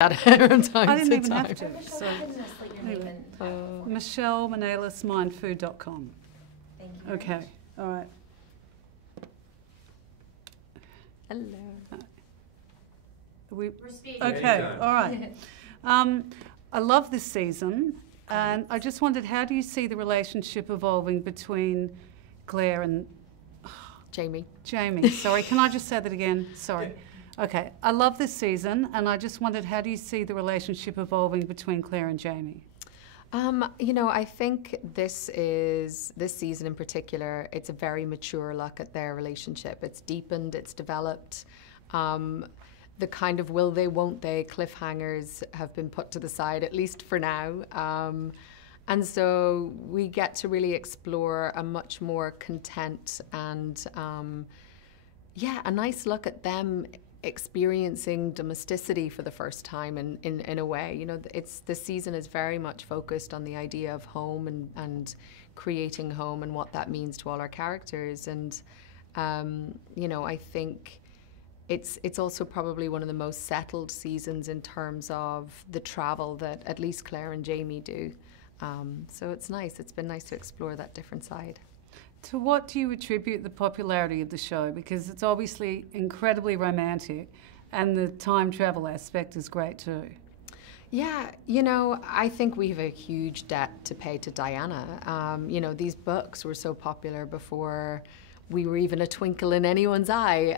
From time I didn't to even time. have to. So, Anyway, Michele, Manelis, MiNDFOOD.com. thank you. Okay, all right. Hello. We, We're speaking. okay, all right. I love this season, and I just wondered, how do you see the relationship evolving between Claire and Jamie. Jamie? Sorry, can I just say that again? Sorry. Okay, I love this season, and I just wondered, how do you see the relationship evolving between Claire and Jamie? You know, I think this season in particular, it's a very mature look at their relationship. It's deepened, it's developed. The kind of will they, won't they cliffhangers have been put to the side, at least for now. And so we get to really explore a much more content and, a nice look at them experiencing domesticity for the first time in a way. You know, this season is very much focused on the idea of home and creating home and what that means to all our characters. And, you know, I think it's also probably one of the most settled seasons in terms of the travel that at least Claire and Jamie do. So it's nice. It's been nice to explore that different side. To what do you attribute the popularity of the show? Because it's obviously incredibly romantic, and the time travel aspect is great too. Yeah, you know, I think we have a huge debt to pay to Diana. You know, these books were so popular before we were even a twinkle in anyone's eye.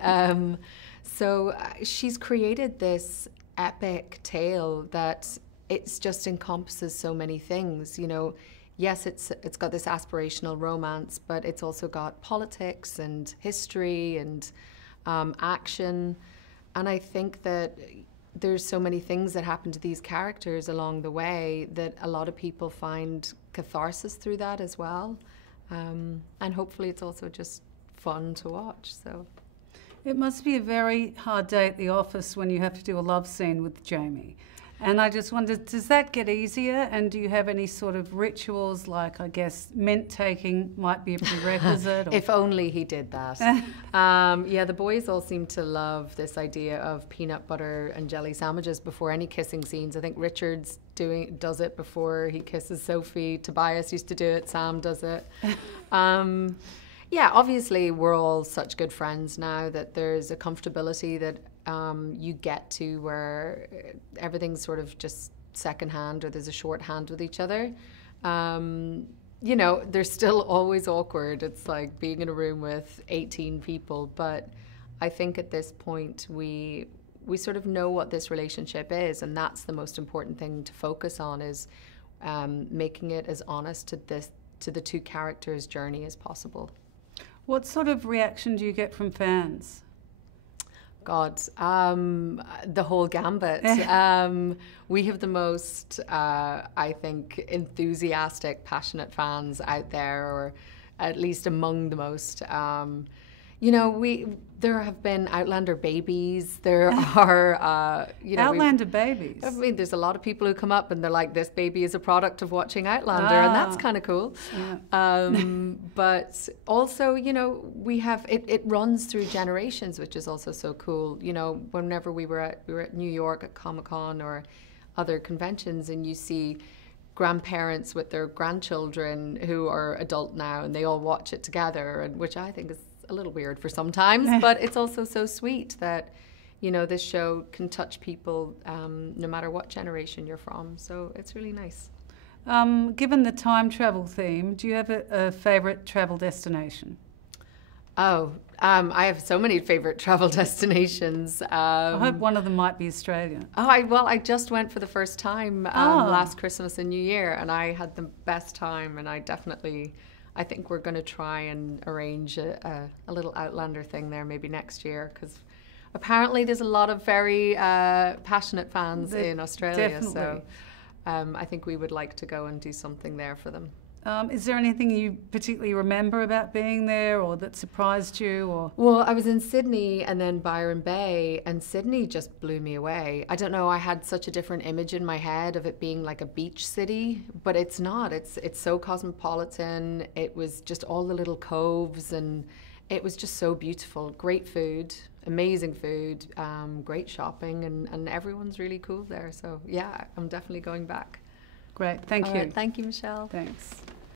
So she's created this epic tale that it's just encompasses so many things, you know. Yes, it's got this aspirational romance, but it's also got politics and history and action. And I think that there's so many things that happen to these characters along the way that a lot of people find catharsis through that as well. And hopefully it's also just fun to watch. So It must be a very hard day at the office when you have to do a love scene with Jamie. And I just wondered, does that get easier? And do you have any sort of rituals, like, I guess, mint taking might be a prerequisite? Or? If only he did that. Yeah, the boys all seem to love this idea of peanut butter and jelly sandwiches before any kissing scenes. I think Richard's does it before he kisses Sophie. Tobias used to do it. Sam does it. Yeah, obviously we're all such good friends now that there's a comfortability that you get to where everything's sort of just secondhand, or there's a shorthand with each other. You know, they're still always awkward. It's like being in a room with 18 people, but I think at this point we sort of know what this relationship is, and that's the most important thing to focus on, is making it as honest to the two characters' journey as possible. What sort of reaction do you get from fans? God, the whole gambit. We have the most, I think, enthusiastic, passionate fans out there, or at least among the most. You know, there have been Outlander babies. There are, you know, Outlander babies. I mean, there's a lot of people who come up and they're like, this baby is a product of watching Outlander, and that's kind of cool. Yeah. But also, you know, we have, it runs through generations, which is also so cool. You know, whenever we were at New York at Comic-Con or other conventions, and you see grandparents with their grandchildren who are adult now, and they all watch it together, and which I think is a little weird for sometimes, but it's also so sweet that, you know, this show can touch people no matter what generation you're from. So it's really nice. Given the time travel theme, do you have a favourite travel destination? Oh, I have so many favourite travel destinations. I hope one of them might be Australia. Oh, I just went for the first time last Christmas and New Year, and I had the best time, and I think we're going to try and arrange a little Outlander thing there maybe next year, because apparently there's a lot of very passionate fans in Australia. Definitely. So I think we would like to go and do something there for them. Is there anything you particularly remember about being there, or that surprised you? Or? Well, I was in Sydney and then Byron Bay, and Sydney just blew me away. I don't know, I had such a different image in my head of it being like a beach city, but it's not. It's so cosmopolitan. It was just all the little coves, and it was just so beautiful. Great food. amazing food, great shopping, and everyone's really cool there. So yeah, I'm definitely going back. Great, thank All you. right, thank you, Michelle. Thanks.